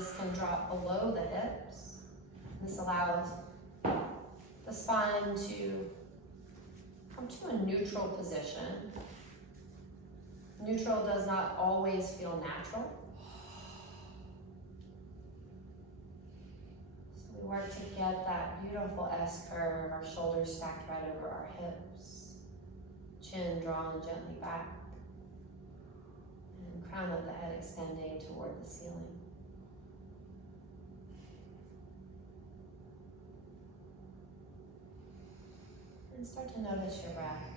pelvis can drop below the hips. This allows the spine to come to a neutral position. Neutral does not always feel natural. So we work to get that beautiful S curve, our shoulders stacked right over our hips, chin drawn gently back, and crown of the head extending toward the ceiling. And start to notice your breath.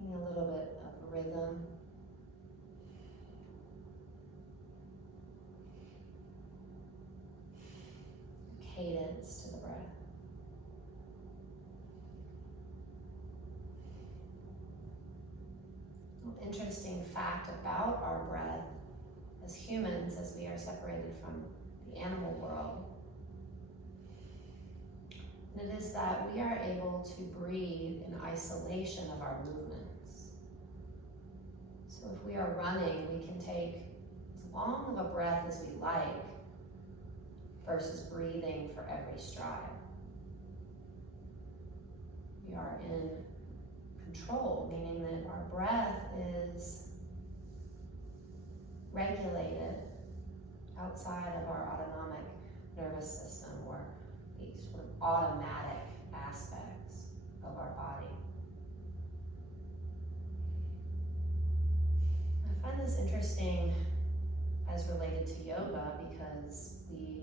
Bring a little bit of rhythm. Cadence to the breath. An interesting fact about our breath as humans, as we are separated from the animal world, and it is that we are able to breathe in isolation of our movements. So if we are running, we can take as long of a breath as we like versus breathing for every stride. We are in control, meaning that our breath is regulated outside of our autonomic nervous system, or the sort of automatic aspects of our body. I find this interesting as related to yoga because we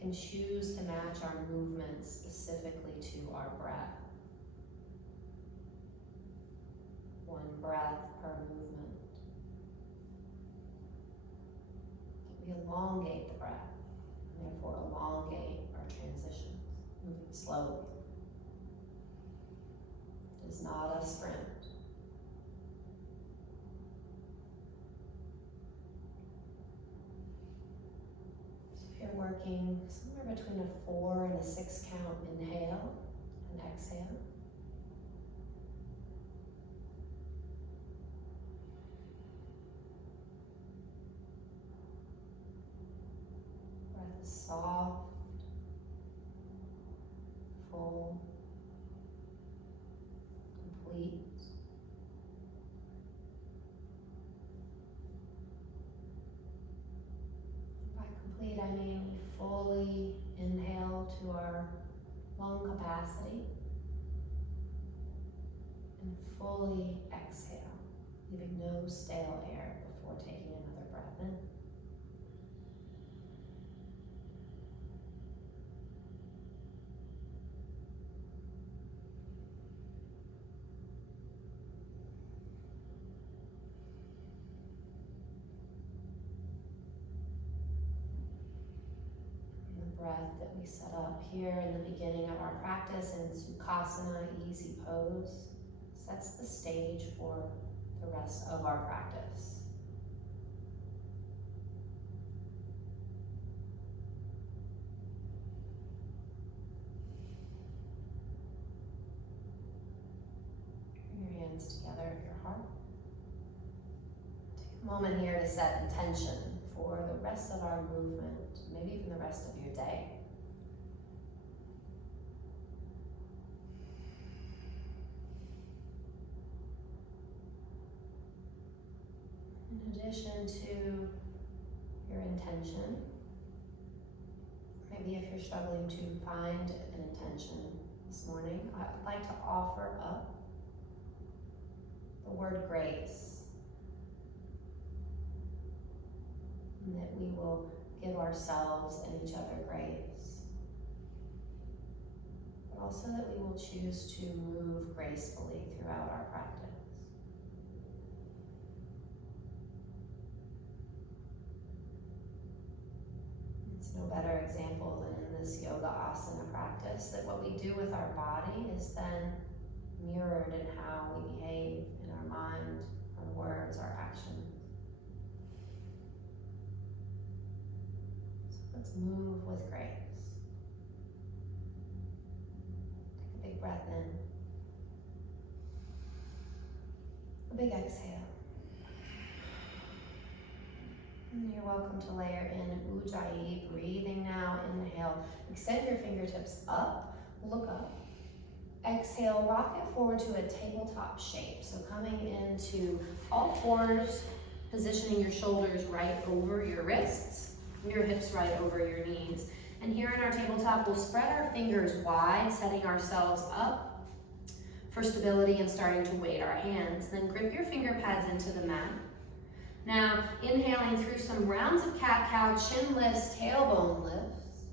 can choose to match our movements specifically to our breath. One breath per movement. We elongate the breath, and therefore elongate our transitions, moving slowly. It is not a sprint. So you're working somewhere between a 4 and a 6 count inhale and exhale. Breath is soft, full, complete. By complete, I mean we fully inhale to our lung capacity and fully exhale, leaving no stale air before taking another breath in. Breath that we set up here in the beginning of our practice in Sukhasana, easy pose, sets the stage for the rest of our practice. Bring your hands together at your heart. Take a moment here to set intention for the rest of our movement, maybe even the rest of your day. In addition to your intention, maybe if you're struggling to find an intention this morning, I would like to offer up the word grace. And that we will give ourselves and each other grace, but also that we will choose to move gracefully throughout our practice. It's no better example than in this yoga asana practice, that what we do with our body is then mirrored in how we behave in our mind, our words, our actions. Let's move with grace. Take a big breath in. A big exhale. And you're welcome to layer in Ujjayi, breathing now. Inhale, extend your fingertips up, look up. Exhale, rock it forward to a tabletop shape. So coming into all fours, positioning your shoulders right over your wrists, your hips right over your knees. And here in our tabletop, we'll spread our fingers wide, setting ourselves up for stability and starting to weight our hands. Then grip your finger pads into the mat. Now, inhaling through some rounds of cat-cow, chin lifts, tailbone lifts.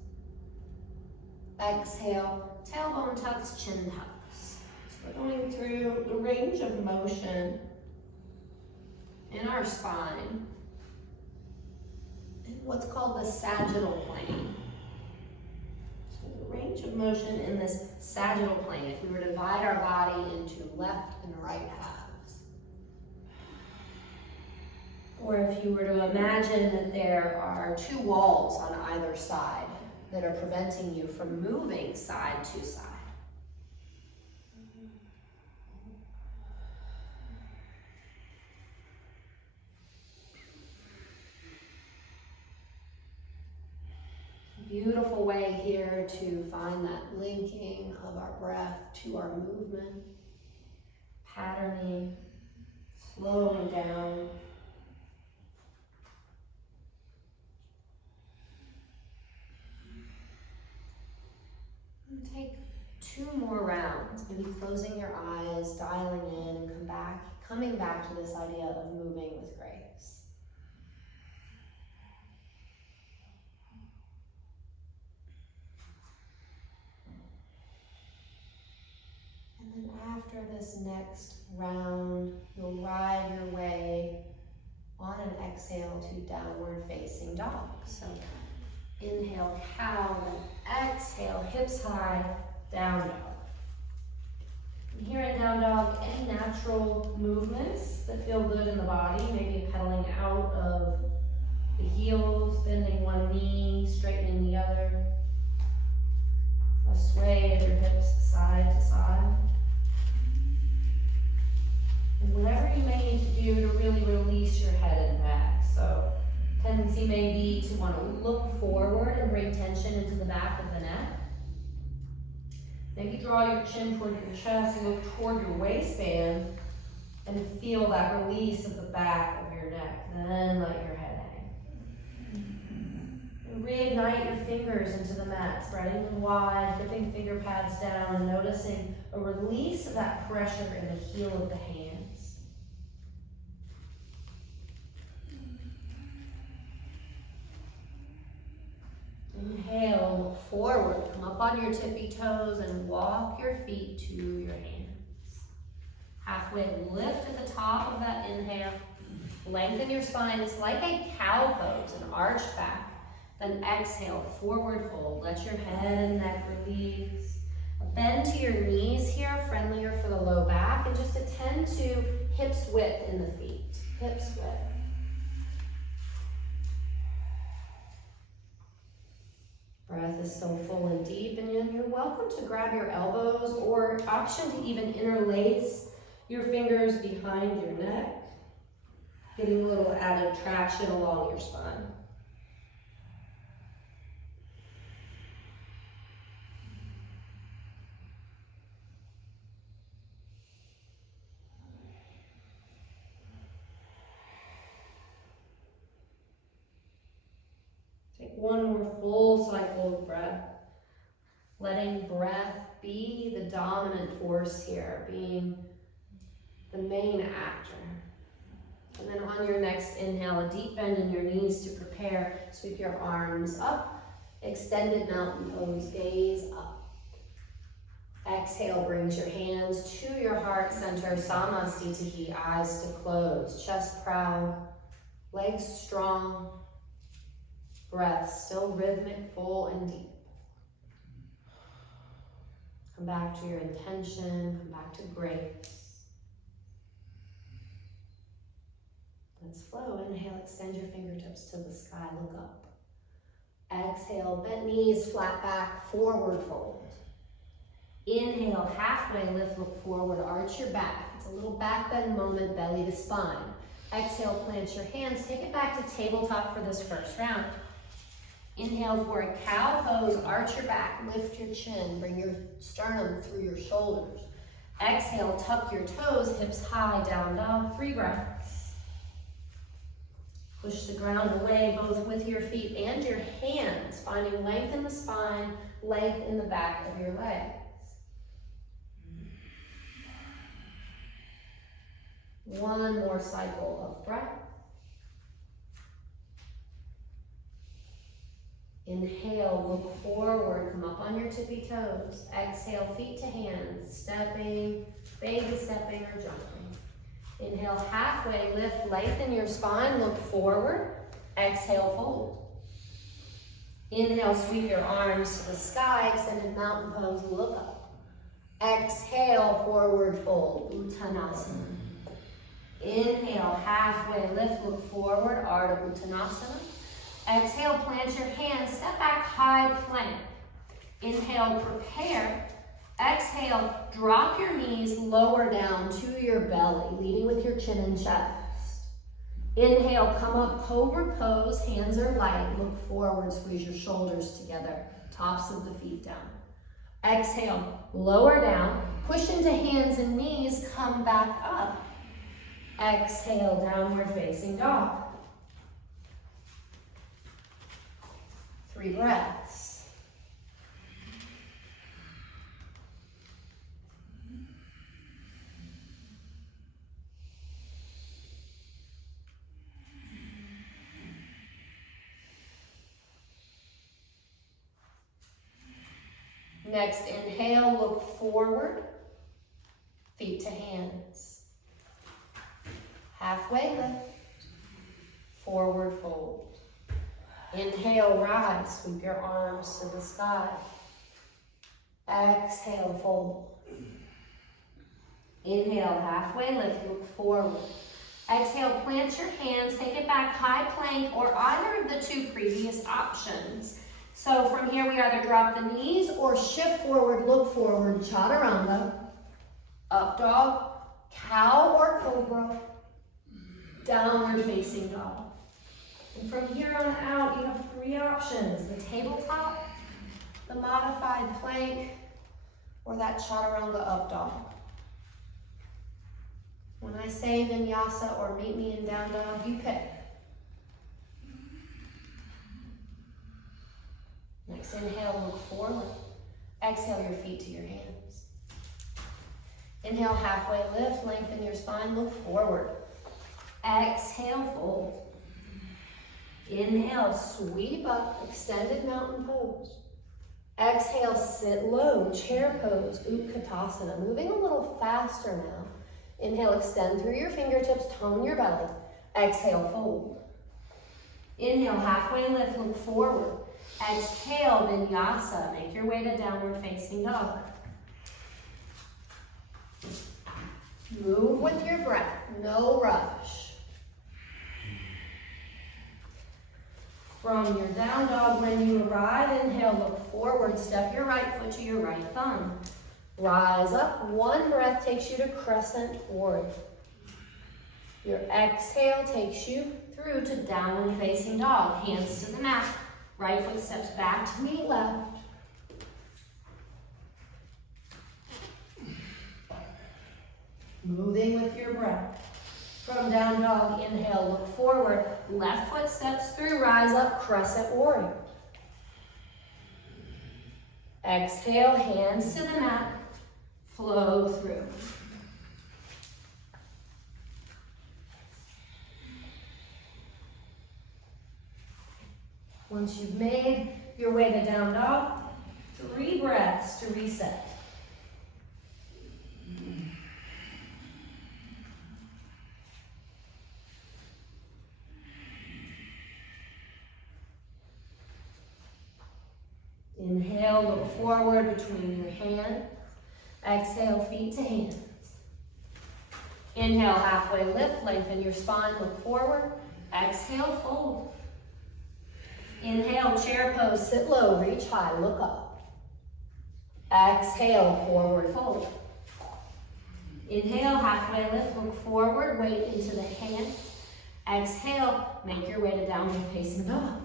Exhale, tailbone tucks, chin tucks. So we're going through the range of motion in our spine in what's called the sagittal plane. So the range of motion in this sagittal plane, if we were to divide our body into left and right halves. Or if you were to imagine that there are two walls on either side that are preventing you from moving side to side. Beautiful way here to find that linking of our breath to our movement, patterning, slowing down. And take 2 more rounds, maybe closing your eyes, dialing in, and coming back to this idea of moving with grace. And then after this next round, you'll ride your way on an exhale to downward facing dog. So inhale, cow, then exhale, hips high, down dog. And here in down dog, any natural movements that feel good in the body, maybe pedaling out of the heels, bending one knee, straightening the other. A sway of your hips side to side. And whatever you may need to do to really release your head and neck. So tendency may be to want to look forward and bring tension into the back of the neck. Maybe draw your chin toward your chest and look toward your waistband and feel that release of the back of your neck. Then let your head hang. And reignite your fingers into the mat, spreading them wide, dipping finger pads down, and noticing a release of that pressure in the heel of the hands. Inhale, look forward, come up on your tippy toes and walk your feet to your hands. Halfway lift at the top of that inhale, lengthen your spine. It's like a cow pose, an arched back. Then exhale, forward fold. Let your head and neck release. A bend to your knees here, friendlier for the low back, and just attend to hips width in the feet. Hips width. Breath is still full and deep, and you're welcome to grab your elbows or option to even interlace your fingers behind your neck, getting a little added traction along your spine. One more full cycle of breath. Letting breath be the dominant force here, being the main actor. And then on your next inhale, a deep bend in your knees to prepare. Sweep your arms up. Extended mountain pose, gaze up. Exhale brings your hands to your heart center, Samastitihi, eyes to close, chest proud, legs strong. Breath still rhythmic, full and deep. Come back to your intention, come back to grace. Let's flow. Inhale, extend your fingertips to the sky, look up. Exhale, bent knees, flat back, forward fold. Inhale, halfway lift, look forward, arch your back. It's a little back bend moment, belly to spine. Exhale, plant your hands. Take it back to tabletop for this first round. Inhale for a cow pose. Arch your back, lift your chin, bring your sternum through your shoulders. Exhale, tuck your toes, hips high, down dog. 3 breaths. Push the ground away both with your feet and your hands, finding length in the spine, length in the back of your legs. One more cycle of breath. Inhale, look forward, come up on your tippy toes. Exhale, feet to hands, stepping, baby stepping or jumping. Inhale, halfway lift, lengthen your spine, look forward. Exhale, fold. Inhale, sweep your arms to the sky, extended mountain pose, look up. Exhale, forward fold, Uttanasana. Inhale, halfway lift, look forward, Ardha Uttanasana. Exhale, plant your hands, step back, high plank. Inhale, prepare. Exhale, drop your knees lower down to your belly, leading with your chin and chest. Inhale, come up, cobra pose, hands are light, look forward, squeeze your shoulders together, tops of the feet down. Exhale, lower down, push into hands and knees, come back up. Exhale, downward facing dog. 3 breaths. Next, inhale, look forward, feet to hands. Halfway lift, forward fold. Inhale, rise, sweep your arms to the sky. Exhale, fold. Inhale, halfway lift, look forward. Exhale, plant your hands, take it back, high plank, or either of the 2 previous options. So from here, we either drop the knees or shift forward, look forward, chaturanga, up dog, cow or cobra, downward facing dog. And from here on out, you have 3 options: the tabletop, the modified plank, or that chaturanga up dog. When I say vinyasa or meet me in down dog, you pick. Next, inhale, look forward. Exhale your feet to your hands. Inhale, halfway lift, lengthen your spine, look forward. Exhale, fold. Inhale, sweep up, extended mountain pose. Exhale, sit low, chair pose, Utkatasana. Moving a little faster now. Inhale, extend through your fingertips, tone your belly. Exhale, fold. Inhale, halfway lift, look forward. Exhale, Vinyasa. Make your way to downward facing dog. Move with your breath, no rush. From your down dog, when you arrive, inhale, look forward, step your right foot to your right thumb. Rise up, 1 breath takes you to crescent warrior. Your exhale takes you through to downward facing dog. Hands to the mat, right foot steps back to meet left. Moving with your breath. From down dog, inhale, look forward. Left foot steps through, rise up, crescent warrior. Exhale, hands to the mat, flow through. Once you've made your way to down dog, 3 breaths to reset. Inhale, look forward between your hands. Exhale, feet to hands. Inhale, halfway lift, lengthen your spine, look forward. Exhale, fold. Inhale, chair pose, sit low, reach high, look up. Exhale, forward fold. Inhale, halfway lift, look forward, weight into the hand. Exhale, make your way to downward facing dog.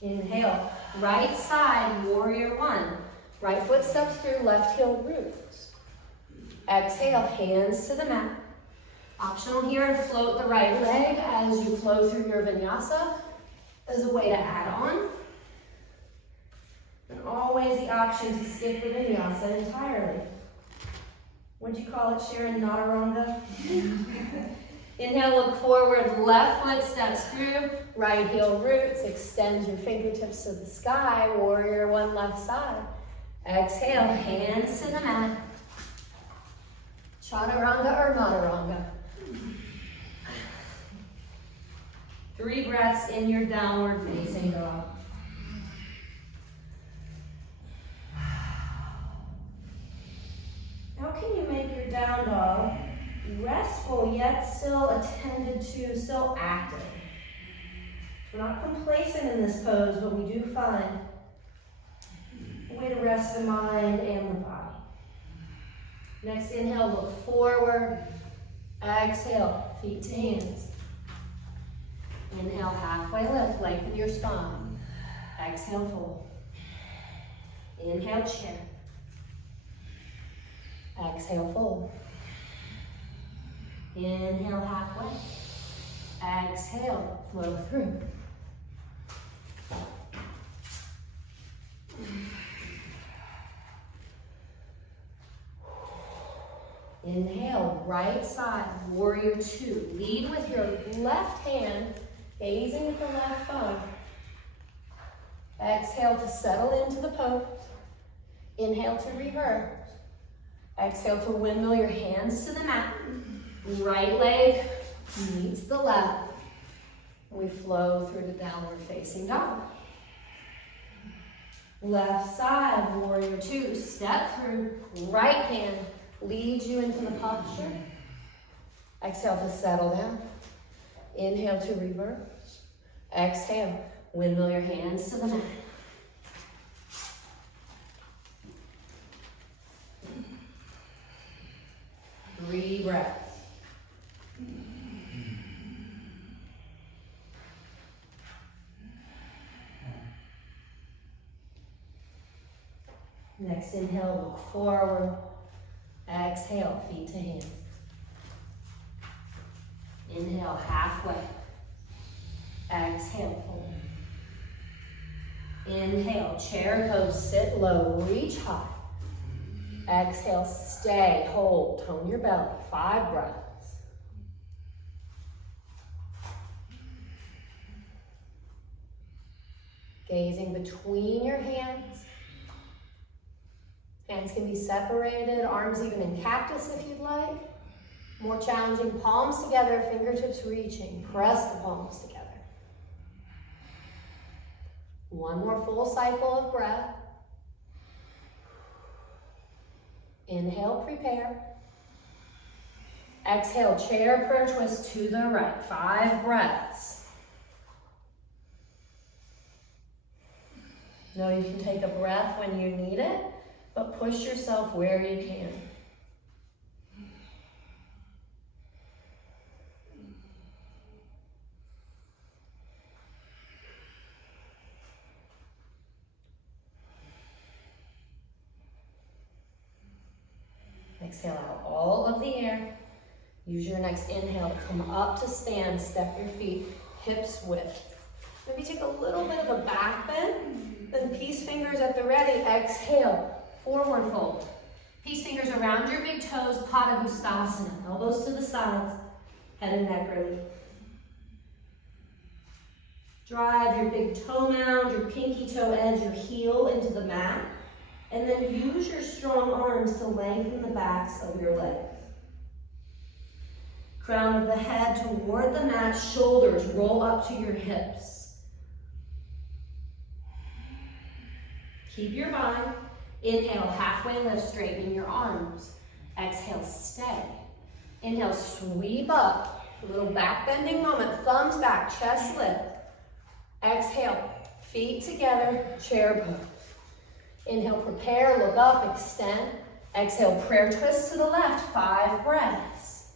Inhale, right side, warrior one. Right foot steps through, left heel roots. Exhale, hands to the mat. Optional here to float the right leg as you flow through your vinyasa as a way to add on. And always the option to skip the vinyasa entirely. What'd you call it, Sharon? Nataranga? Inhale, look forward, left foot steps through, right heel roots, extend your fingertips to the sky, warrior one left side. Exhale, hands to the mat. Chaturanga or Mataranga. 3 breaths in your downward facing dog. How can you make your down dog restful yet still attended to, still active? We're not complacent in this pose, but we do find a way to rest the mind and the body. Next inhale, look forward. Exhale, feet to hands. Inhale, halfway lift, lengthen your spine. Exhale, fold. Inhale, chair. Exhale, fold. Inhale, halfway. Exhale, flow through. Inhale, right side, warrior two. Lead with your left hand, gazing at the left thumb. Exhale to settle into the pose. Inhale to reverse. Exhale to windmill your hands to the mat. Right leg meets the left. We flow through the downward facing dog. Left side, warrior two. Step through, right hand leads you into the posture. Exhale to settle down. Inhale to reverse. Exhale, windmill your hands to the mat. Three breaths. Next inhale, look forward. Exhale, feet to hands. Inhale, halfway. Exhale, fold. Inhale, chair pose, sit low, reach high. Exhale, stay, hold, tone your belly. 5 breaths. Gazing between your hands. Hands can be separated, arms even in cactus if you'd like. More challenging, palms together, fingertips reaching. Press the palms together. One more full cycle of breath. Inhale, prepare. Exhale, chair prayer twist to the right. 5 breaths. Know you can take a breath when you need it, but push yourself where you can. Exhale out all of the air. Use your next inhale to come up to stand. Step your feet hips width. Maybe take a little bit of a back bend. Then peace fingers at the ready. Exhale, forward fold. Peace fingers around your big toes. Padangusthasana. Elbows to the sides. Head and neck relief. Drive your big toe mound, your pinky toe edge, your heel into the mat. And then use your strong arms to lengthen the backs of your legs. Crown of the head toward the mat, shoulders roll up to your hips. Keep your bind. Inhale, halfway lift, straighten your arms. Exhale, stay. Inhale, sweep up. A little back bending moment, thumbs back, chest lift. Exhale, feet together, chair pose. Inhale, prepare, look up, extend. Exhale, prayer twist to the left, 5 breaths.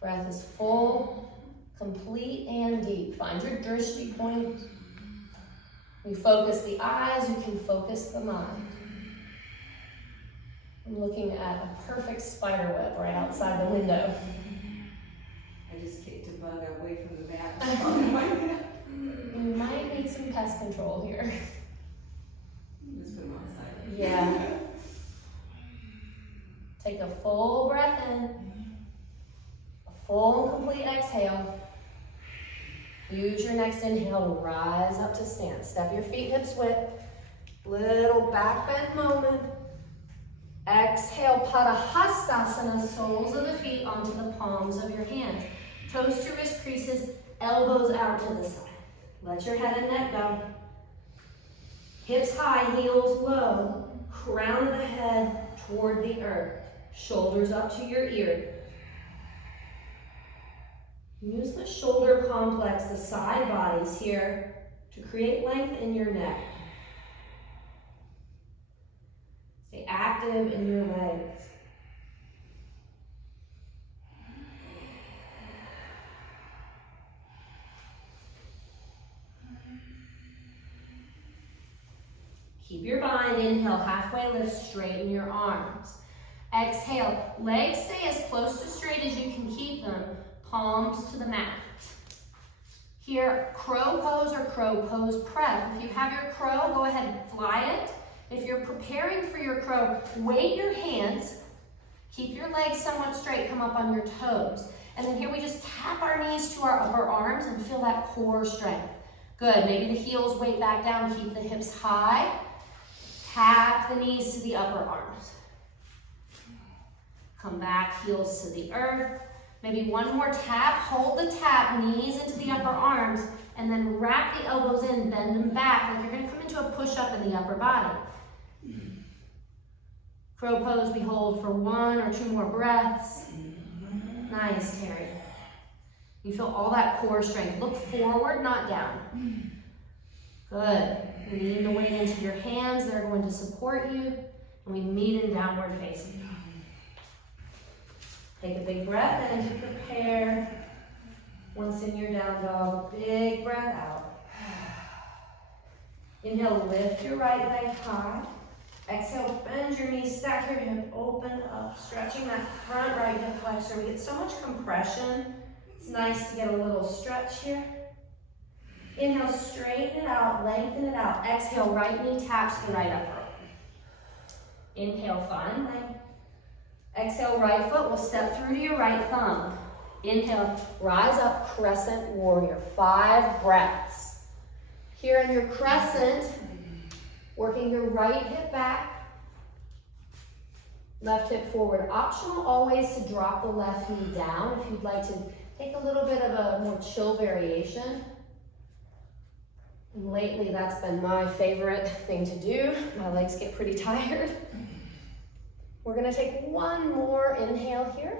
Breath is full, complete, and deep. Find your drishti point. You focus the eyes, you can focus the mind. I'm looking at a perfect spider web right outside the window. I just kicked a bug away from the mat. You might need some pest control here. Just put them outside. Yeah. Take a full breath in. A full and complete exhale. Use your next inhale to rise up to stand. Step your feet hips width. Little back bend moment. Exhale, Padahastasana, soles of the feet onto the palms of your hands. Toes to wrist creases, elbows out to the side. Let your head and neck go. Hips high, heels low. Crown of the head toward the earth. Shoulders up to your ear. Use the shoulder complex, the side bodies here, to create length in your neck. Stay active in your legs. Keep your bind. Inhale, halfway lift, straighten your arms. Exhale, legs stay as close to straight as you can keep them, palms to the mat. Here, crow pose or crow pose prep. If you have your crow, go ahead and fly it. If you're preparing for your crow, weight your hands, keep your legs somewhat straight, come up on your toes. And then here we just tap our knees to our upper arms and feel that core strength. Good, maybe the heels weight back down, keep the hips high. Tap the knees to the upper arms. Come back, heels to the earth. Maybe one more tap, hold the tap, knees into the upper arms, and then wrap the elbows in, bend them back, like you're gonna come into a push-up in the upper body. Crow pose, we hold for 1 or 2 more breaths. Nice, Terry. You feel all that core strength. Look forward, not down. Good. Lean the weight into your hands. They're going to support you. And we meet in downward facing. Take a big breath in to prepare. Once in your down dog, big breath out. Inhale, lift your right leg high. Exhale, bend your knees, stack your hip, open up, stretching that front right hip flexor. We get so much compression. It's nice to get a little stretch here. Inhale, straighten it out, lengthen it out. Exhale, right knee taps the right upper arm. Inhale, find length. Exhale, right foot will step through to your right thumb. Inhale, rise up, crescent warrior. 5 breaths. Here in your crescent, working your right hip back, left hip forward. Optional always to drop the left knee down if you'd like to take a little bit of a more chill variation. And lately, that's been my favorite thing to do. My legs get pretty tired. We're gonna take one more inhale here.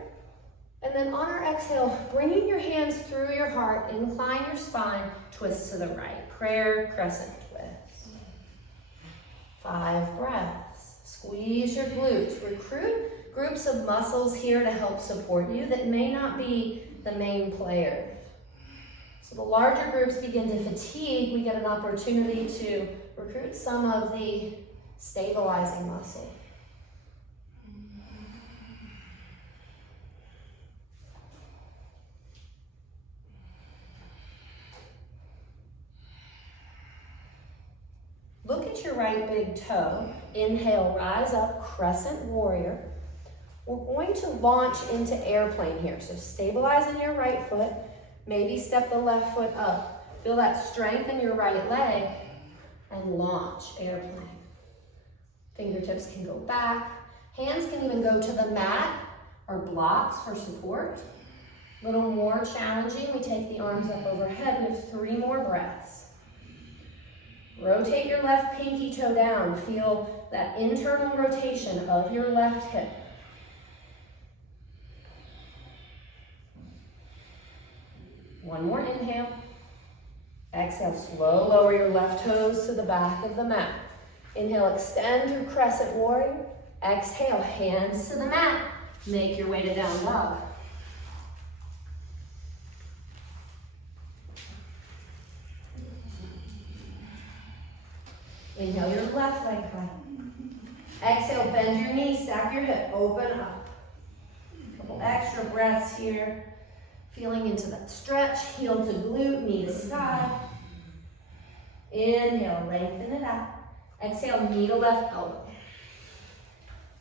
And then on our exhale, bringing your hands through your heart, incline your spine, twist to the right. Prayer crescent twist. 5 breaths. Squeeze your glutes. Recruit groups of muscles here to help support you that may not be the main players. So the larger groups begin to fatigue, we get an opportunity to recruit some of the stabilizing muscle. Look at your right big toe. Inhale, rise up, crescent warrior. We're going to launch into airplane here. So stabilize in your right foot. Maybe step the left foot up. Feel that strength in your right leg and launch, airplane. Fingertips can go back. Hands can even go to the mat or blocks for support. A little more challenging, we take the arms up overhead. We have 3 more breaths. Rotate your left pinky toe down. Feel that internal rotation of your left hip. One more inhale. Exhale, slow lower your left toes to the back of the mat. Inhale, extend through crescent warrior. Exhale, hands to the mat. Make your way to down dog. Inhale your left leg high. Exhale, bend your knees, stack your hip, open up. Couple extra breaths here. Feeling into that stretch, heel to glute, knee to sky. Inhale, lengthen it out. Exhale, knee to left elbow.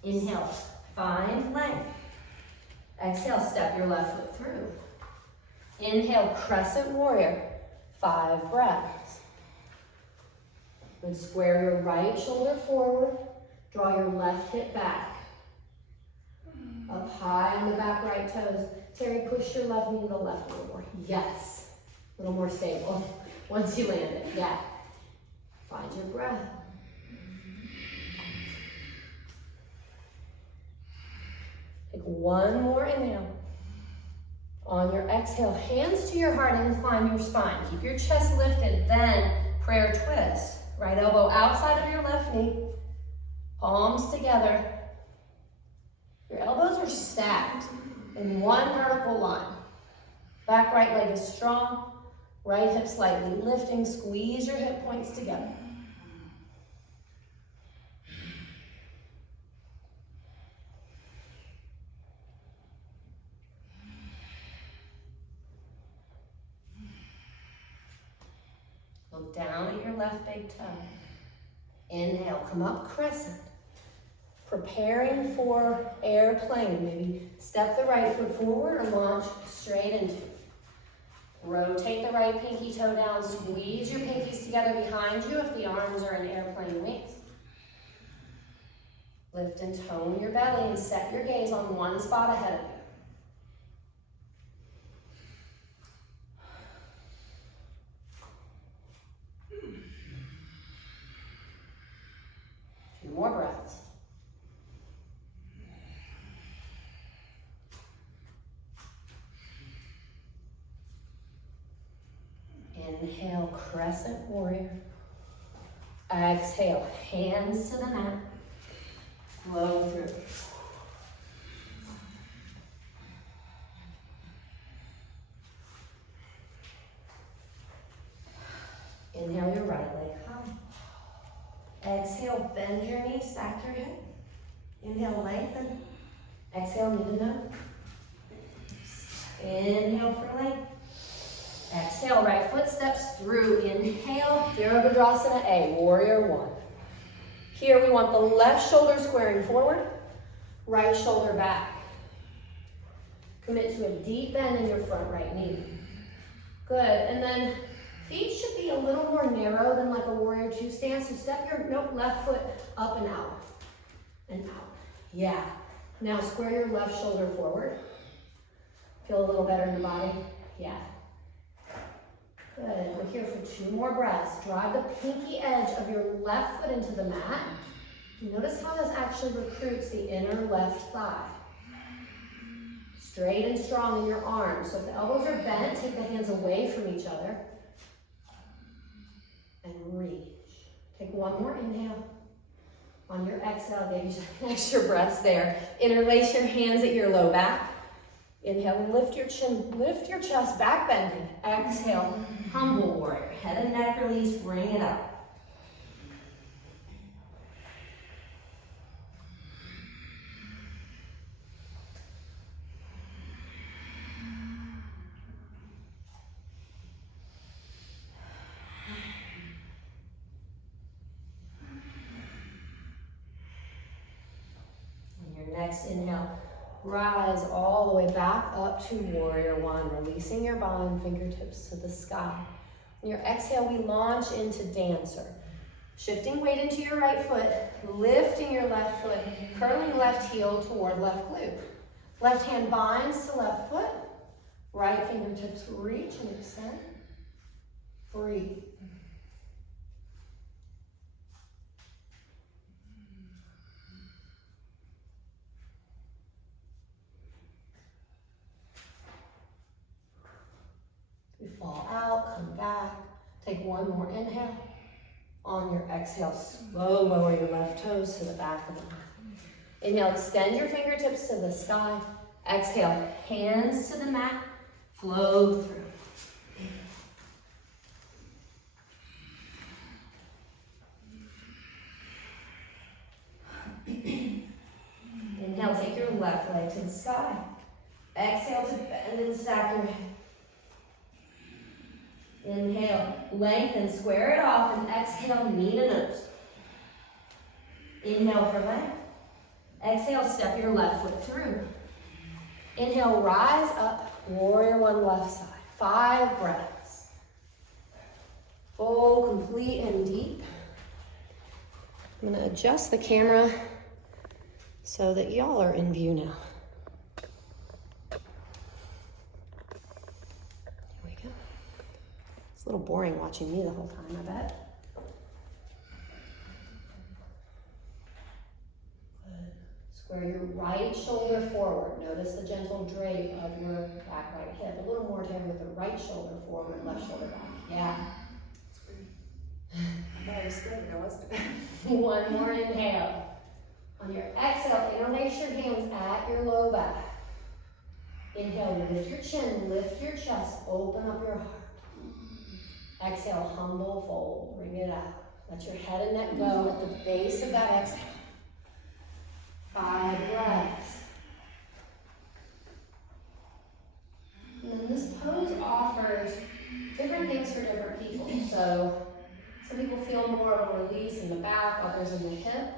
Inhale, find length. Exhale, step your left foot through. Inhale, crescent warrior, 5 breaths. Then square your right shoulder forward, draw your left hip back. Up high on the back right toes. Terry, push your left knee to the left a little more. Yes. A little more stable. Once you land it, yeah. Find your breath. Take one more inhale. On your exhale, hands to your heart, incline your spine. Keep your chest lifted, then prayer twist. Right elbow outside of your left knee. Palms together. Your elbows are stacked in one vertical line. Back right leg is strong. Right hip slightly lifting. Squeeze your hip points together. Look down at your left big toe. Inhale, come up crescent. Preparing for airplane. Maybe step the right foot forward or launch straight into it. Rotate the right pinky toe down. Squeeze your pinkies together behind you if the arms are in airplane wings. Lift and tone your belly and set your gaze on one spot ahead of you. More breaths. Inhale, crescent warrior. Exhale, hands to the mat. Flow through. Inhale your right leg high. Exhale, bend your knees, stack your hip. Inhale, lengthen. Exhale, knee to nose. Inhale for length. Exhale, right foot steps through. Inhale, Virabhadrasana A, warrior one. Here we want the left shoulder squaring forward, right shoulder back. Commit to a deep bend in your front right knee. Good, and then feet should be a little more narrow than like a warrior two stance. So step your left foot up and out. And out. Yeah. Now square your left shoulder forward. Feel a little better in the body? Yeah. Good. We're here for 2 more breaths. Drive the pinky edge of your left foot into the mat. Notice how this actually recruits the inner left thigh. Straight and strong in your arms. So if the elbows are bent, take the hands away from each other. And reach. Take one more inhale. On your exhale, give you some extra breaths there. Interlace your hands at your low back. Inhale, lift your chin, lift your chest, back bending. Exhale, humble warrior. Head and neck release, bring it up. Next inhale, rise all the way back up to warrior one, releasing your bind, fingertips to the sky. On your exhale, we launch into dancer. Shifting weight into your right foot, lifting your left foot, curling left heel toward left glute. Left hand binds to left foot, right fingertips reach and extend. Breathe. We fall out, come back. Take one more inhale. On your exhale, slow lower your left toes to the back of the mat. Inhale, extend your fingertips to the sky. Exhale, hands to the mat, flow through. Inhale, take your left leg to the sky. Exhale to bend and stack your head. Inhale, lengthen, square it off, and exhale, knee to nose. Inhale for length. Exhale, step your left foot through. Inhale, rise up, warrior one left side. 5 breaths. Full, complete, and deep. I'm gonna adjust the camera so that y'all are in view now. Here we go. It's a little boring watching me the whole time, I bet. Good. Square your right shoulder forward. Notice the gentle drape of your back right hip. A little more time with the right shoulder forward, left shoulder back. Yeah. I thought I was good, but I wasn't. One more inhale. On your exhale, interlace your hands at your low back. Inhale, lift your chin, lift your chest, open up your heart. Exhale, humble fold, bring it out. Let your head and neck go at the base of that exhale. 5 breaths. And then this pose offers different things for different people. So some people feel more of a release in the back, others in the hip.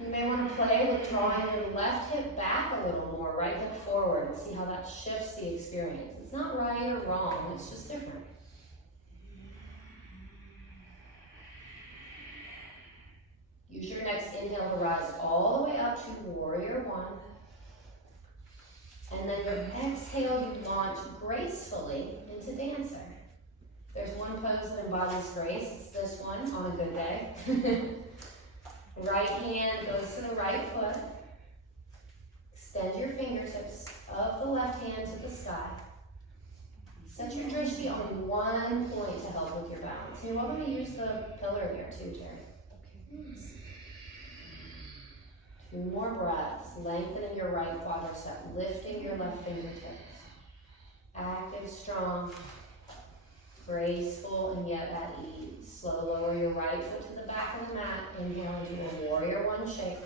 You may want to play with drawing your left hip back a little more, right hip forward, and see how that shifts the experience. It's not right or wrong, it's just different. Use your next inhale to rise all the way up to warrior one. And then your exhale, you launch gracefully into dancer. There's one pose that embodies grace. It's this one on a good day. Right hand goes to the right foot. Extend your fingertips of the left hand to the sky. Set your drishti on one point to help with your balance. You're welcome to use the pillar here too, Terry. Okay. 2 more breaths. Lengthening your right quadricep, lifting your left fingertips. Active, strong, graceful, and yet at ease. Slow lower your right foot to the back of the mat. Inhale into a warrior one shape.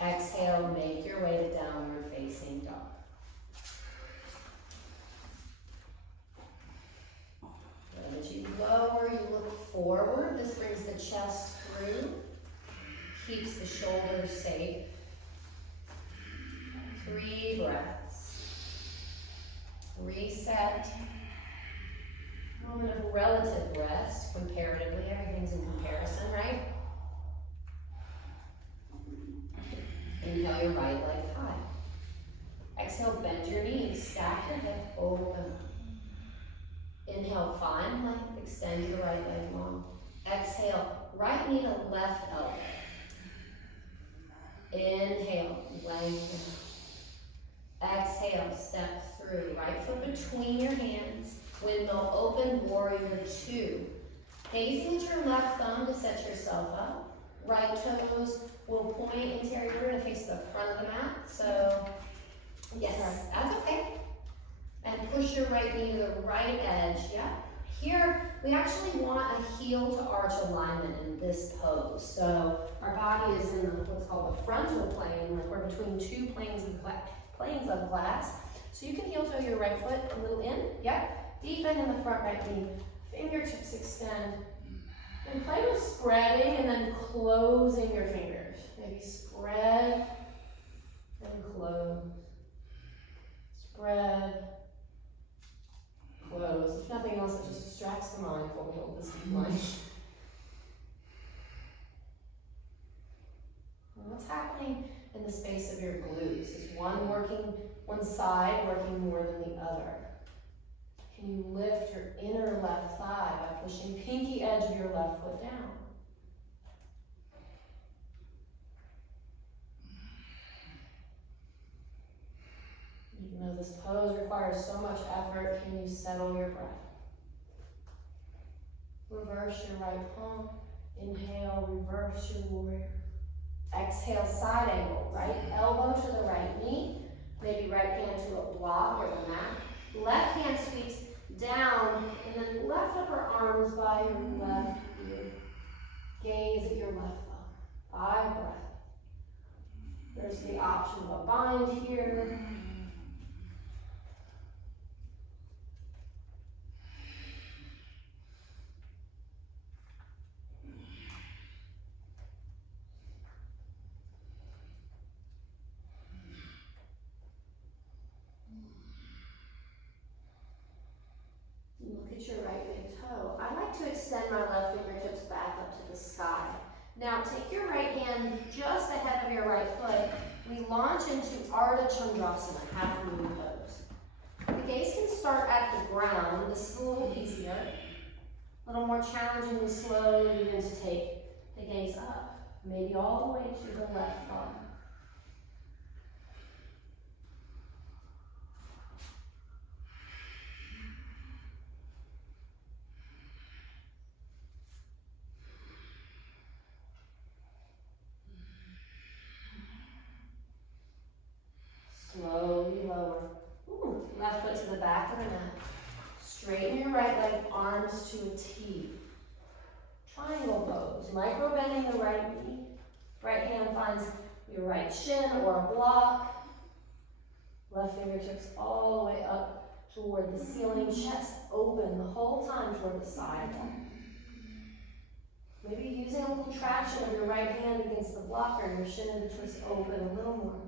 Exhale, make your way to downward facing dog. Good. As you lower, you look forward. This brings the chest through. Keeps the shoulders safe. 3 breaths. Reset. Moment of relative rest, comparatively. Everything's in comparison, right? Inhale your right leg high. Exhale, bend your knees, stack your hip, open. Inhale, find length, extend your right leg long. Exhale, right knee to left elbow. Inhale, lengthen. Exhale, step through. Right foot between your hands. Windmill open, warrior 2. Gazing at your left thumb to set yourself up. Right toes will point, and Terry, we're gonna face the front of the mat. So, yes, that's okay. And push your right knee to the right edge, yeah. Here, we actually want a heel to arch alignment in this pose. So, our body is in what's called the frontal plane, like we're between 2 planes of glass. So you can heel toe your right foot a little in, yeah. Deep bend in the front right knee, fingertips extend, and play with spreading and then closing your fingers. Maybe spread and close. Spread, close. If nothing else, it just distracts the mind while we hold this deep lunge. What's happening in the space of your glutes? Is one side working more than the other? Can you lift your inner left thigh by pushing pinky edge of your left foot down? Even though this pose requires so much effort, can you settle your breath? Reverse your right palm. Inhale, reverse your warrior. Exhale, side angle. Right elbow to the right knee. Maybe right hand to a block or the mat. Left hand sweeps down, and then left upper arms by your left ear. Gaze at your left thumb. 5 breaths. There's the option of a bind here. Look at your right big toe. I like to extend my left fingertips back up to the sky. Now take your right hand just ahead of your right foot. We launch into Ardha Chandrasana, half moon pose. The gaze can start at the ground. This is a little easier. A little more challenging and slow even to take the gaze up. Maybe all the way to the left thumb. Slowly lower. Left foot to the back of the mat. Straighten your right leg, arms to a T. Triangle pose. Micro bending the right knee. Right hand finds your right shin or a block. Left fingertips all the way up toward the ceiling. Chest open the whole time toward the side wall. Maybe using a little traction of your right hand against the blocker and your shin and the twist open a little more.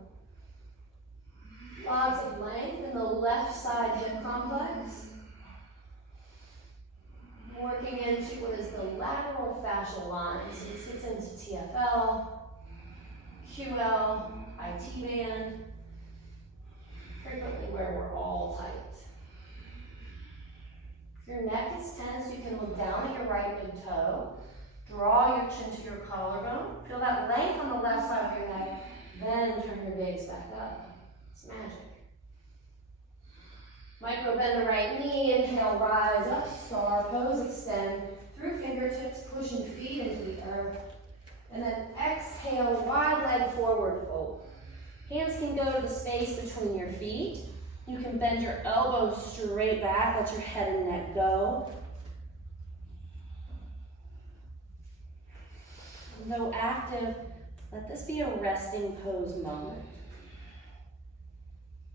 Lots of length in the left side hip complex. Working into what is the lateral fascial line. So this gets into TFL, QL, IT band. Frequently where we're all tight. If your neck is tense, you can look down at your right big toe. Draw your chin to your collarbone. Feel that length on the left side of your neck. Then turn your gaze back up. It's magic. Micro bend the right knee, inhale, rise up, star pose, extend through fingertips, pushing feet into the earth. And then exhale, wide leg forward fold. Hands can go to the space between your feet. You can bend your elbows straight back, let your head and neck go. Though active, let this be a resting pose moment.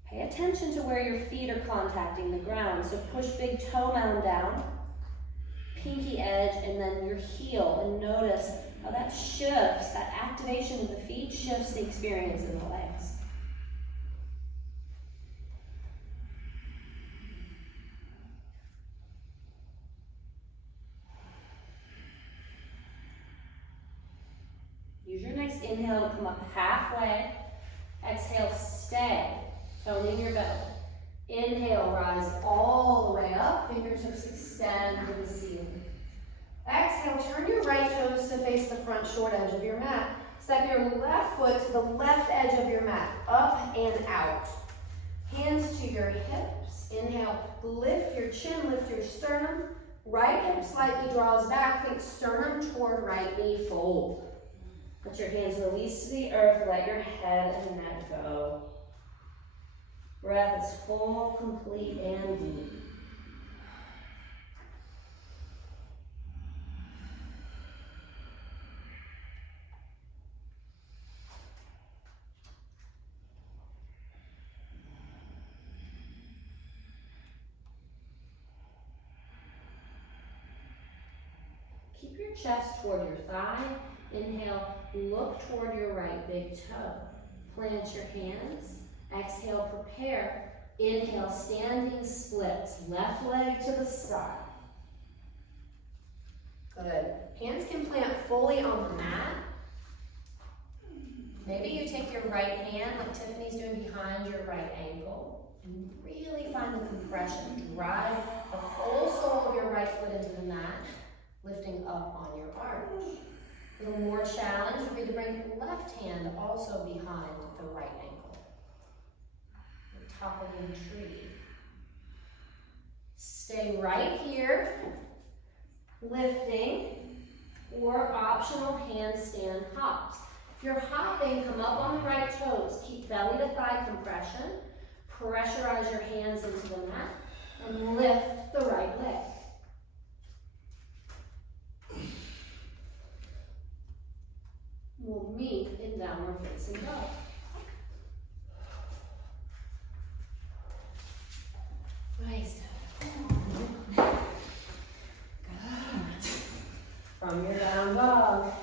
Pay attention to where your feet are contacting the ground. So push big toe mound down, pinky edge, and then your heel. And notice how that shifts, that activation of the feet shifts the experience in the legs. Use your next inhale to come up halfway. Exhale, stay. Toning your belly. Inhale, rise all the way up. Fingertips extend to the ceiling. Exhale, turn your right toes to face the front short edge of your mat. Step your left foot to the left edge of your mat. Up and out. Hands to your hips. Inhale, lift your chin, lift your sternum. Right hip slightly draws back. Think sternum toward right knee, fold. Let your hands release to the earth. Let your head and neck go. Breath is full, complete, and deep. Keep your chest toward your thigh. Inhale, look toward your right big toe. Plant your hands. Exhale, prepare. Inhale, standing splits. Left leg to the side. Good. Hands can plant fully on the mat. Maybe you take your right hand, like Tiffany's doing, behind your right ankle. And really find the compression. Drive the whole sole of your right foot into the mat, lifting up on your arch. A little more challenge would be to bring the left hand also behind the right ankle. Top of the tree. Stay right here. lifting, or optional handstand hops. If you're hopping, come up on the right toes. Keep belly to thigh compression. Pressurize your hands into the mat and lift the right leg. We'll meet in downward facing dog. Nice. From your down dog,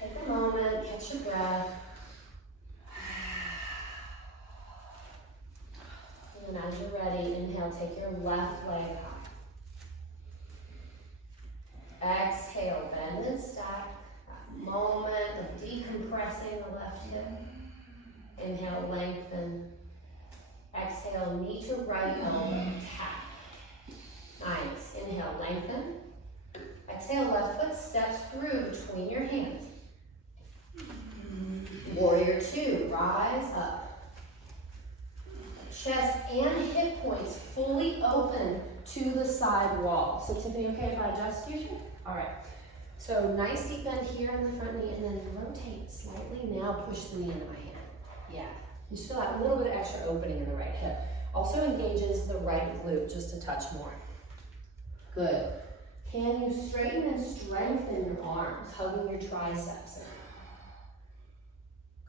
take a moment, catch your breath. And as you're ready, inhale, take your left leg high. Exhale, bend and stack. That moment of decompressing the left hip. Inhale, lengthen. Exhale, knee to right elbow, tap. Nice. Inhale, lengthen. Exhale, left foot steps through between your hands. Warrior two, rise up. Chest and hip points fully open to the side wall. So Tiffany, okay if I adjust you? All right. So nice deep bend here in the front knee, and then rotate slightly. Now push the knee into my hand. Yeah. You just feel that little bit of extra opening in the right hip. Also engages the right glute just a touch more. Good. Can you straighten and strengthen your arms, hugging your triceps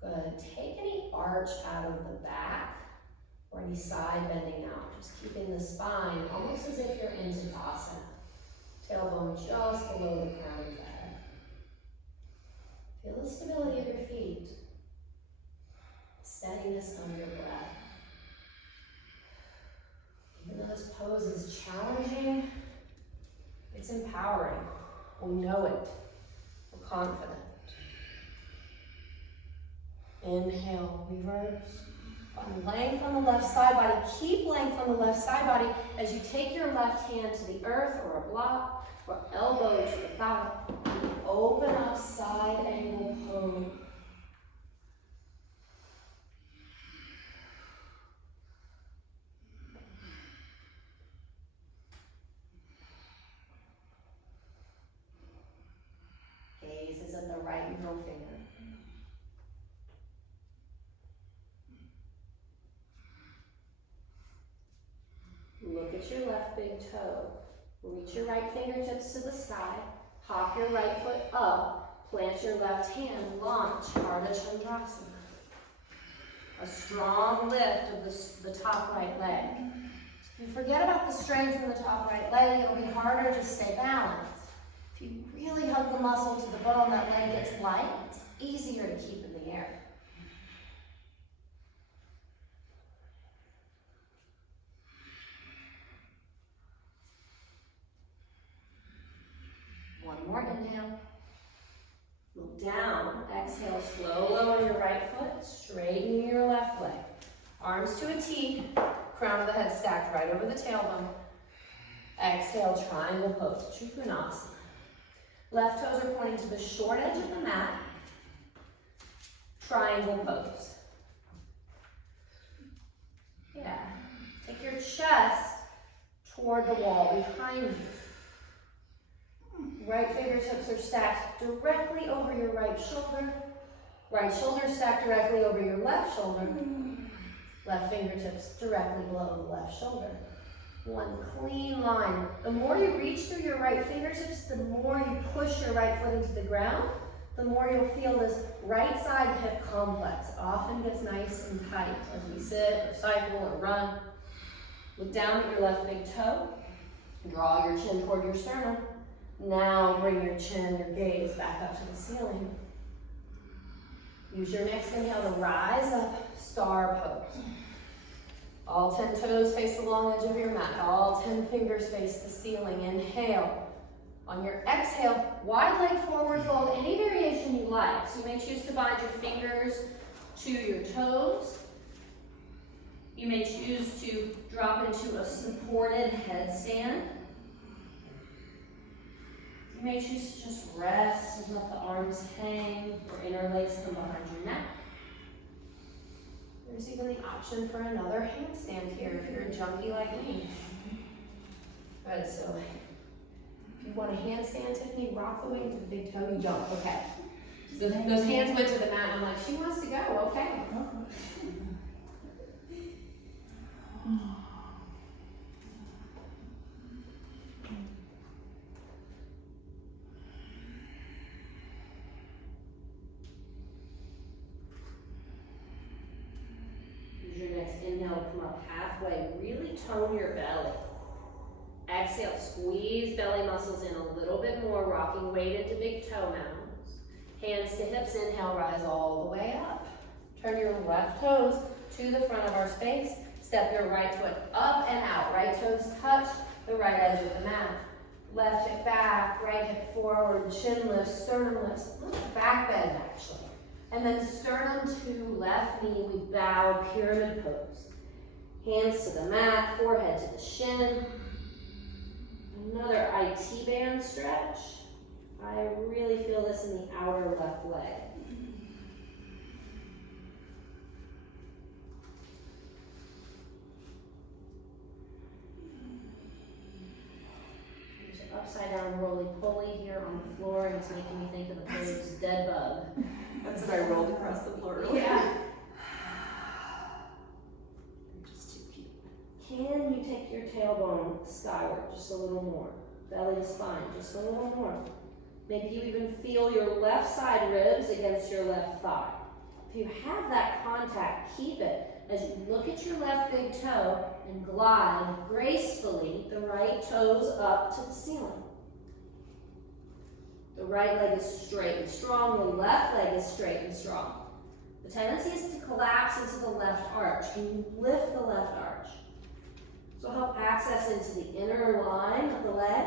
in? Good. Take any arch out of the back or any side bending out. Just keeping the spine almost as if you're in Tadasana. Tailbone just below the crown of the head. Feel the stability of your feet. Steadiness on your breath. Even though this pose is challenging, it's empowering. We know it. We're confident. Inhale, reverse. Find length on the left side body. Keep length on the left side body as you take your left hand to the earth or a block or elbow to the thigh. Open up side angle pose. Gaze is at the right middle finger. Look at your left big toe. Reach your right fingertips to the sky. Hop your right foot up. Plant your left hand. Launch Ardha Chandrasana. A strong lift of the top right leg. If you forget about the strength in the top right leg, it'll be harder to stay balanced. If you really hug the muscle to the bone, that leg gets light. It's easier to keep in the air. One more inhale. Look down. Exhale, slow lower your right foot. Straighten your left leg. Arms to a T. Crown of the head stacked right over the tailbone. Exhale, triangle pose. Trikonasana. Left toes are pointing to the short edge of the mat. Triangle pose. Yeah. Take your chest toward the wall behind you. Right fingertips are stacked directly over your right shoulder. Right shoulder stacked directly over your left shoulder. Left fingertips directly below the left shoulder. One clean line. The more you reach through your right fingertips, the more you push your right foot into the ground, the more you'll feel this right side hip complex. It often gets nice and tight as we sit or cycle or run. Look down at your left big toe. Draw your chin toward your sternum. Now bring your chin, your gaze back up to the ceiling. Use your next inhale to rise up, star pose. All 10 toes face the long edge of your mat. All 10 fingers face the ceiling. Inhale. On your exhale, wide leg forward fold, any variation you like. So you may choose to bind your fingers to your toes. You may choose to drop into a supported headstand. You may choose to just rest and let the arms hang or interlace them behind your neck. There's even the option for another handstand here if you're a junkie like me. Good, so If you want a handstand, Tiffany, rock the way into the big toe, you jump, okay. Those hands went to the mat, I'm like, she wants to go, okay. Use your next inhale to come up halfway, really tone your belly. Exhale, squeeze belly muscles in a little bit more, rocking weight into big toe mounds. Hands to hips, inhale, rise all the way up. Turn your left toes to the front of our space. Step your right foot up and out. Right toes touch the right edge of the mat. Left hip back, right hip forward, chin lifts, sternum lifts. Back bend, actually. And then sternum to left knee, we bow, pyramid pose. Hands to the mat, forehead to the shin. Another IT band stretch. I really feel this in the outer left leg. There's an upside down roly-poly here on the floor, and it's making me think of the pose dead bug. That's what I rolled across the floor earlier. Yeah. You're just too cute. Can you take your tailbone skyward just a little more? Belly to spine, just a little more. Maybe you even feel your left side ribs against your left thigh. If you have that contact, keep it as you look at your left big toe and glide gracefully the right toes up to the ceiling. The right leg is straight and strong, the left leg is straight and strong. The tendency is to collapse into the left arch. Can you lift the left arch? So help access into the inner line of the leg,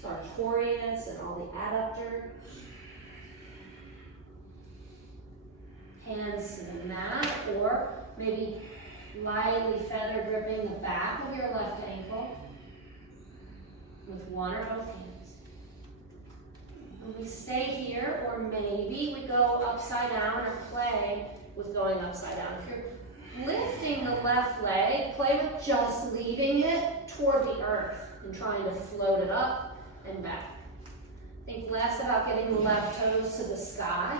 sartorius and all the adductor. Hands to the mat, or maybe lightly feather gripping the back of your left ankle with one or both hands. And we stay here, or maybe we go upside down or play with going upside down. If you're lifting the left leg, play with just leaving it toward the earth and trying to float it up and back. Think less about getting the left toes to the sky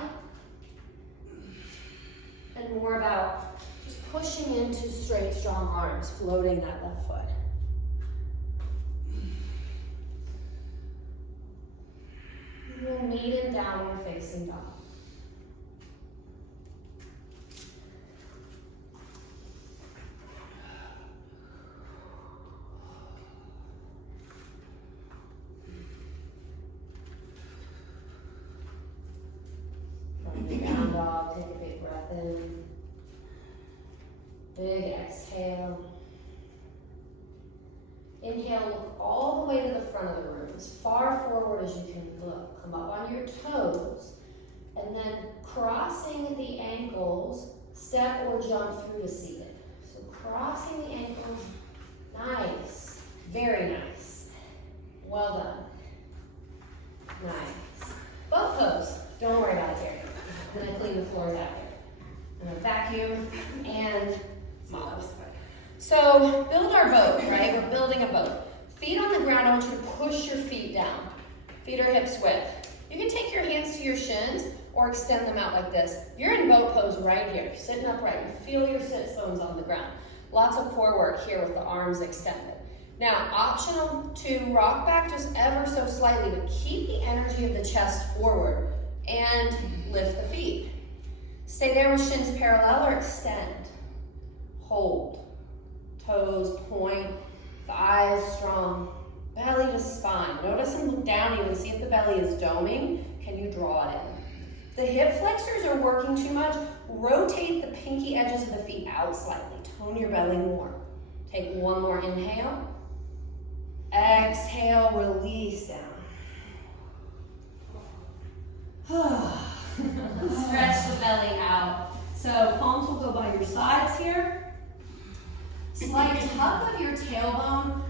and more about just pushing into straight, strong arms, floating that left foot. We'll meet in downward facing dog. From the down dog, take a big breath in. Big exhale. Inhale, look all the way to the front of the room, as far forward as you can look. Come up on your toes, and then crossing the ankles, step or jump through to seated. So crossing the ankles, nice, very nice. Well done. Nice. Both toes, don't worry about it here. I'm gonna clean the floors out here. I'm gonna vacuum and mop. So build our boat, right? We're building a boat. Feet on the ground, I want you to push your feet down. Feet are hips width. You can take your hands to your shins or extend them out like this. You're in boat pose right here, sitting upright. You feel your sits bones on the ground. Lots of core work here with the arms extended. Now, optional to rock back just ever so slightly, but keep the energy of the chest forward and lift the feet. Stay there with shins parallel or extend. Hold. Toes point, thighs strong, belly to spine. Notice and look down even, see if the belly is doming. Can you draw it in? If the hip flexors are working too much, rotate the pinky edges of the feet out slightly. Tone your belly more. Take one more inhale. Exhale, release down. Stretch the belly out. So palms will go by your sides here. Slight tuck of your tailbone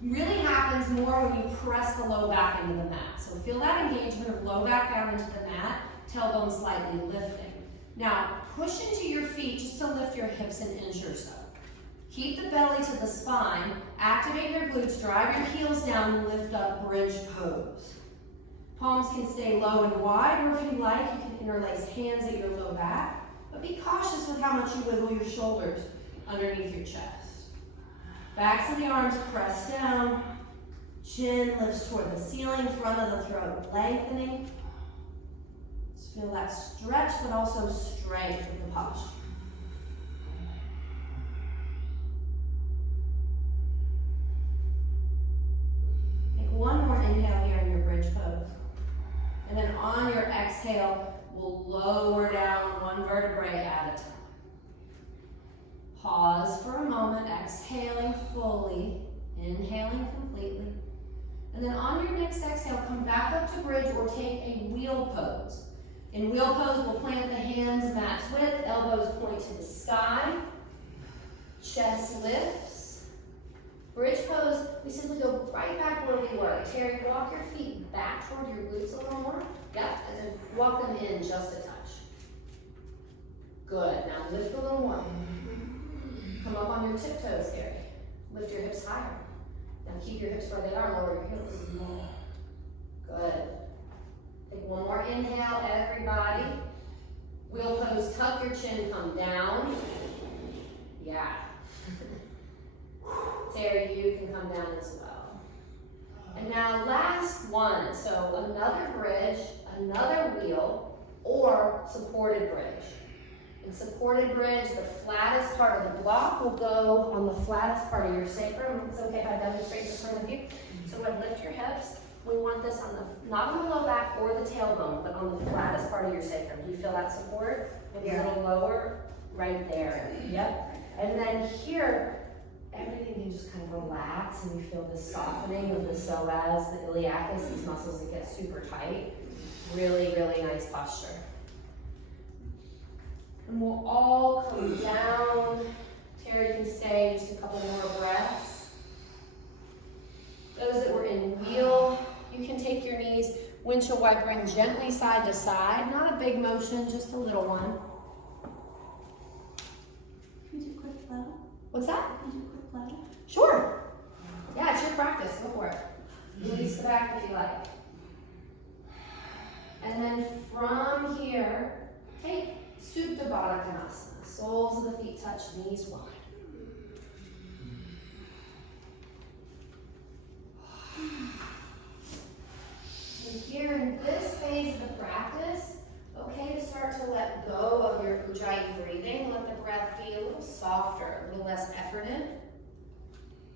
really happens more when you press the low back into the mat. So feel that engagement of low back down into the mat, tailbone slightly lifting. Now, push into your feet just to lift your hips an inch or so. Keep the belly to the spine, activate your glutes, drive your heels down, and lift up bridge pose. Palms can stay low and wide, or if you like, you can interlace hands at your low back, but be cautious with how much you wiggle your shoulders underneath your chest. Backs of the arms press down, chin lifts toward the ceiling, front of the throat lengthening. Just feel that stretch, but also strength with the posture. One more inhale here in your bridge pose. And then on your exhale, we'll lower down one vertebrae at a time. Pause for a moment, exhaling fully, inhaling completely. And then on your next exhale, come back up to bridge or take a wheel pose. In wheel pose, we'll plant the hands max width, elbows point to the sky, chest lifts. Bridge pose, we simply go right back where we were. Terry, walk your feet back toward your glutes a little more. Yep, and then walk them in just a touch. Good, now lift a little more. Come up on your tiptoes, Terry. Lift your hips higher. Now keep your hips where they are, lower your heels. Good. Take one more inhale, everybody. Wheel pose, tuck your chin, come down. Yeah. Terry, you can come down as well. And now last one. So another bridge, another wheel, or supported bridge. In supported bridge, the flattest part of the block will go on the flattest part of your sacrum. It's okay if I demonstrate this in front of you. So we're gonna lift your hips. We want this on the, not on the low back or the tailbone, but on the flattest part of your sacrum. Do you feel that support? Maybe a little lower, right there. Yep. And then here, everything can just kind of relax and you feel this softening of the psoas, the iliacus, these muscles that get super tight. Really, really nice posture. And we'll all come down. Terry can stay just a couple more breaths. Those that were in wheel, you can take your knees, windshield wipering gently side to side. Not a big motion, just a little one. Can you do quick flow? What's that? Can you do quick flow? Sure. Yeah, it's your practice. Go for it. Release the back if you like. And then from here, take Supta Baddha Konasana. Soles of the feet touch, knees wide. And here in this phase of the practice, okay to start to let go of your Ujjayi breathing. Let the breath be a little softer, a little less efforted.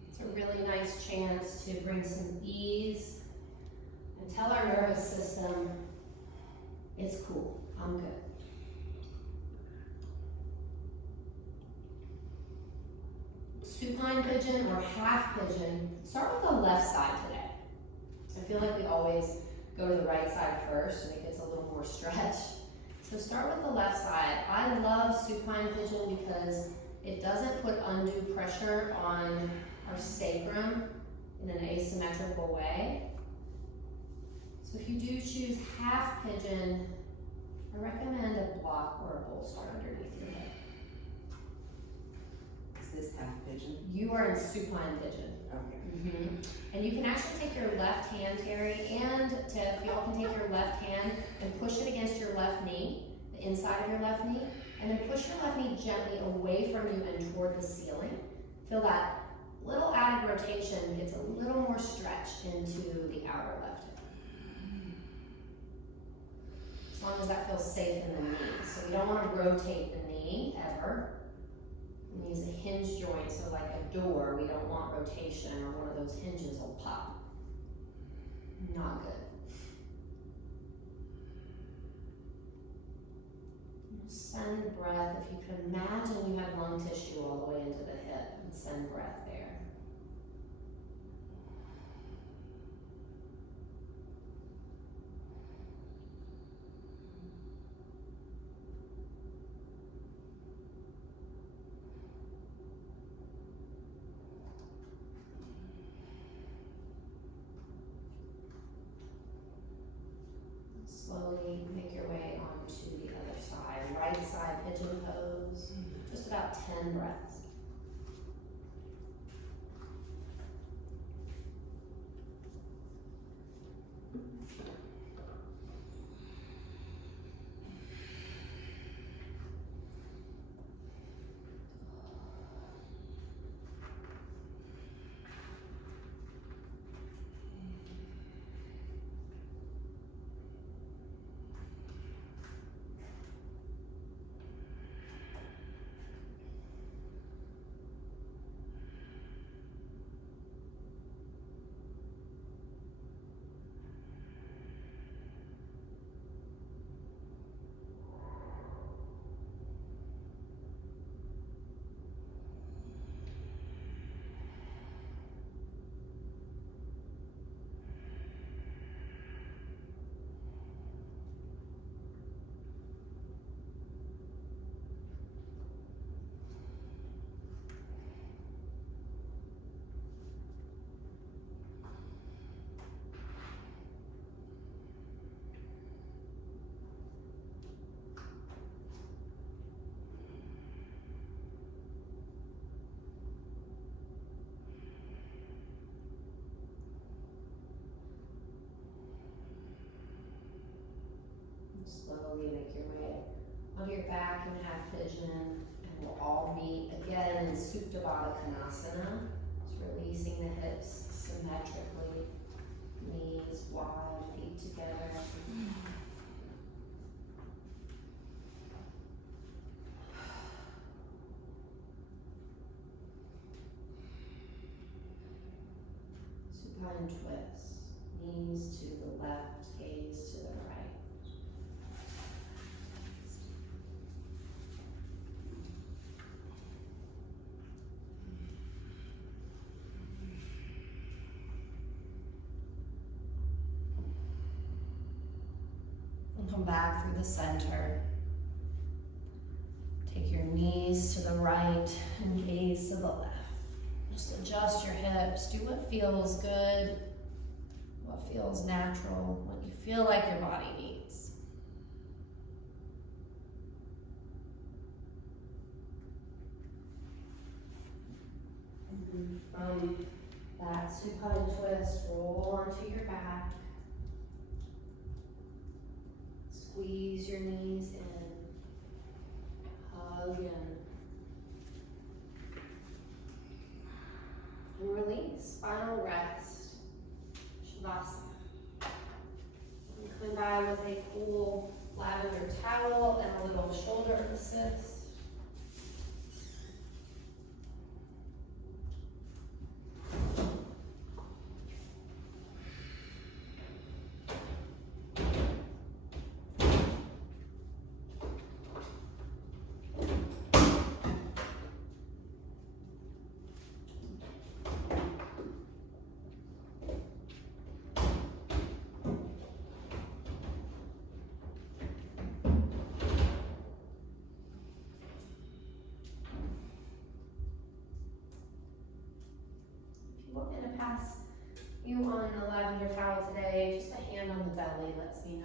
It's a really nice chance to bring some ease and tell our nervous system, it's cool, I'm good. Supine pigeon or half pigeon, start with the left side today. I feel like we always go to the right side first and it gets a little more stretched. So start with the left side. I love supine pigeon because it doesn't put undue pressure on our sacrum in an asymmetrical way. So if you do choose half pigeon, I recommend a block or a bolster underneath your head. Is this half pigeon? You are in supine pigeon. Okay. And you can actually take your left hand, Terry, and Tiff, y'all can take your left hand and push it against your left knee, the inside of your left knee, and then push your left knee gently away from you and toward the ceiling. Feel that little added rotation gets a little more stretched into the outer left hip. As long as that feels safe in the knee. So we don't want to rotate the knee ever. The knee is a hinge joint, so like a door, we don't want rotation or one of those hinges will pop. Not good. Send breath. If you can imagine you have lung tissue all the way into the hip, and send breath there. Slowly make your way onto the other side. Right side pigeon pose. Just about 10 breaths. Slowly make your way onto your back in half pigeon, and we'll all meet again in Supta Baddha Konasana. Just releasing the hips symmetrically, knees wide, feet together. Supine twist, knees to the left, gaze to the right. And come back through the center. Take your knees to the right and gaze to the left. Just adjust your hips. Do what feels good, what feels natural, what you feel like your body needs. And from that supine twist, roll onto your back. Squeeze your knees in. Hug in. And release, final rest, Shavasana. And come by with a cool lavender towel and a little shoulder assist. Want me to pass you on the lavender towel today? Just a hand on the belly lets me know.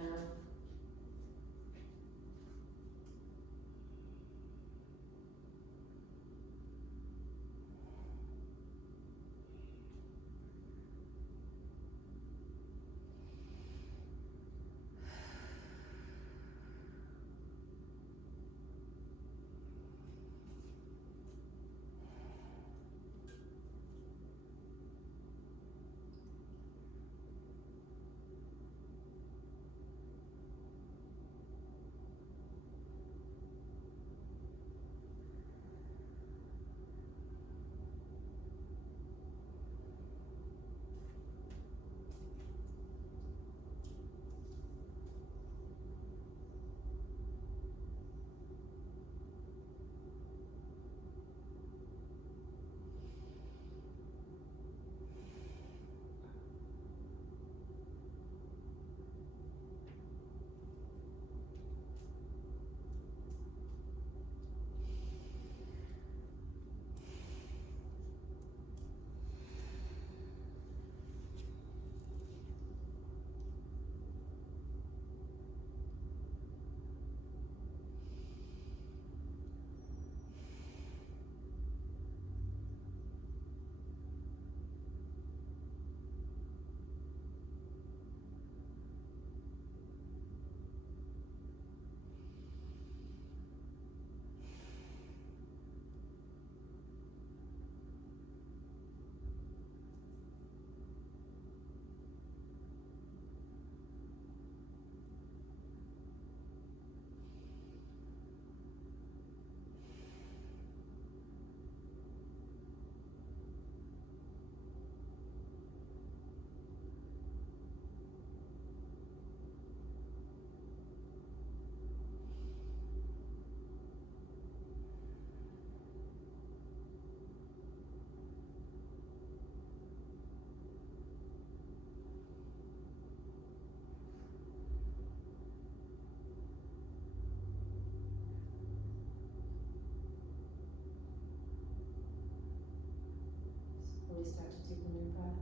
Slowly start to take a new breath.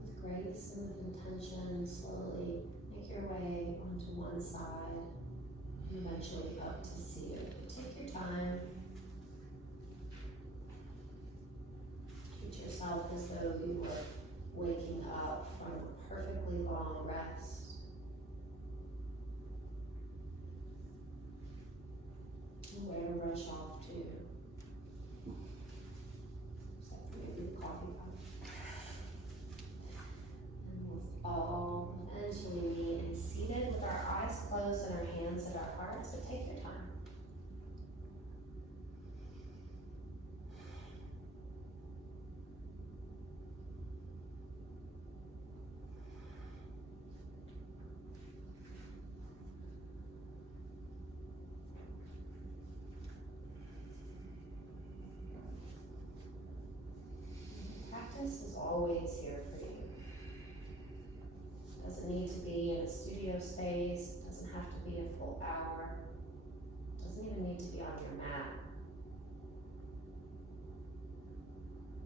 With grace and with intention, slowly make your way onto one side and eventually up to seated. Take your time. Keep Treat yourself as though you were waking up from a perfectly long rest. Where to brush off to. Except for maybe the coffee cup. And we'll all eventually meet and seated with our eyes closed and our hands at our hearts, but take your time. Practice is always here for you. Doesn't need to be in a studio space, doesn't have to be a full hour, doesn't even need to be on your mat.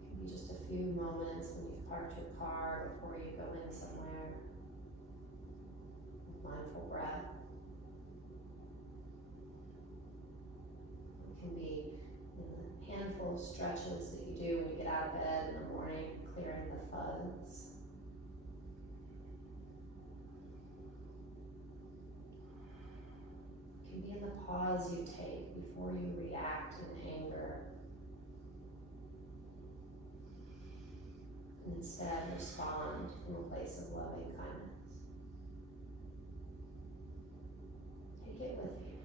It can be just a few moments when you've parked your car before you go in somewhere. With mindful breath. It can be a handful of stretches that you do when you get out of bed in the morning, clearing the fuzz. It can be in the pause you take before you react in anger. And instead respond from a place of loving kindness. Take it with you.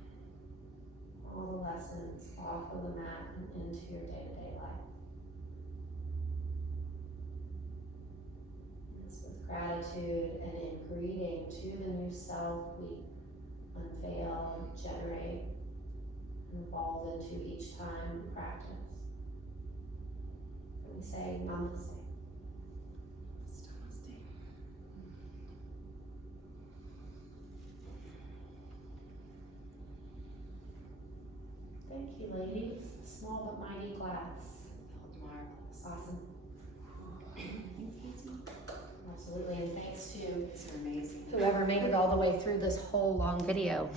All the lessons off of the mat and into your day-to-day life. It's with gratitude and in greeting to the new self we unveil, generate, and evolve into each time we practice. And we say namaste. Thank you, ladies. Small but mighty class. Felt marvelous. Awesome. Thanks, Casey. Absolutely, and thanks to These are amazing. whoever made it all the way through this whole long video.